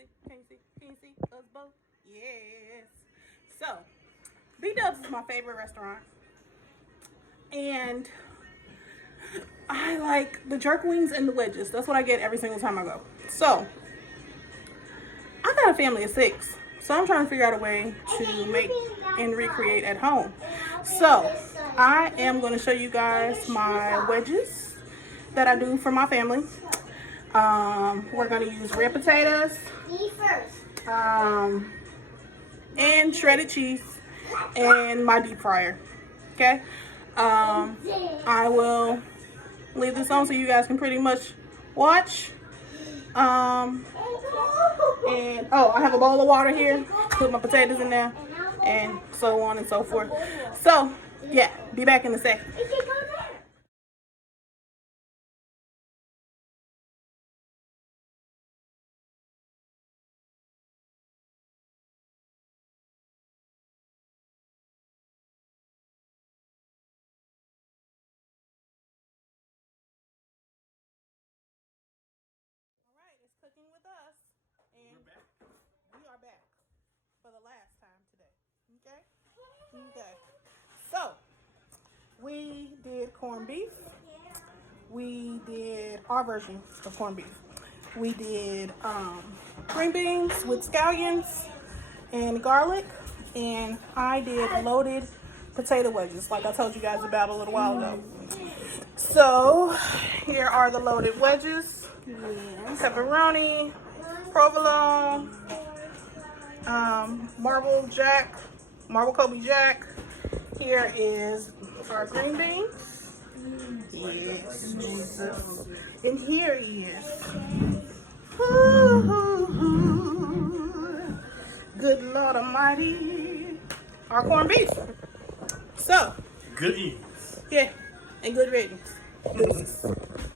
see? Can you see? Can you see us both? Yes. So, B-Dubs is my favorite restaurant. And I like the jerk wings and the wedges. That's what I get every single time I go. So, I got a family of 6. So, I'm trying to figure out a way to make and recreate at home. So, I am going to show you guys my wedges that I do for my family. We're going to use red potatoes. And shredded cheese and my deep fryer. Okay. I will leave this on so you guys can pretty much watch. And oh, I have a bowl of water here. Put my potatoes in there, and so on and so forth. So yeah, be back in a second. All right, it's cooking with us, and we're back. We are back for the last time today. Okay. Okay. So we did corned beef. We did our version of corned beef. We did green beans with scallions and garlic, and I did loaded potato wedges like I told you guys about a little while ago. So here are the loaded wedges. Pepperoni, provolone, marble Kobe Jack. Here is our green beans. Yes, Jesus. And here is good Lord Almighty, our corned beef. So good eats. yeah, and good ratings.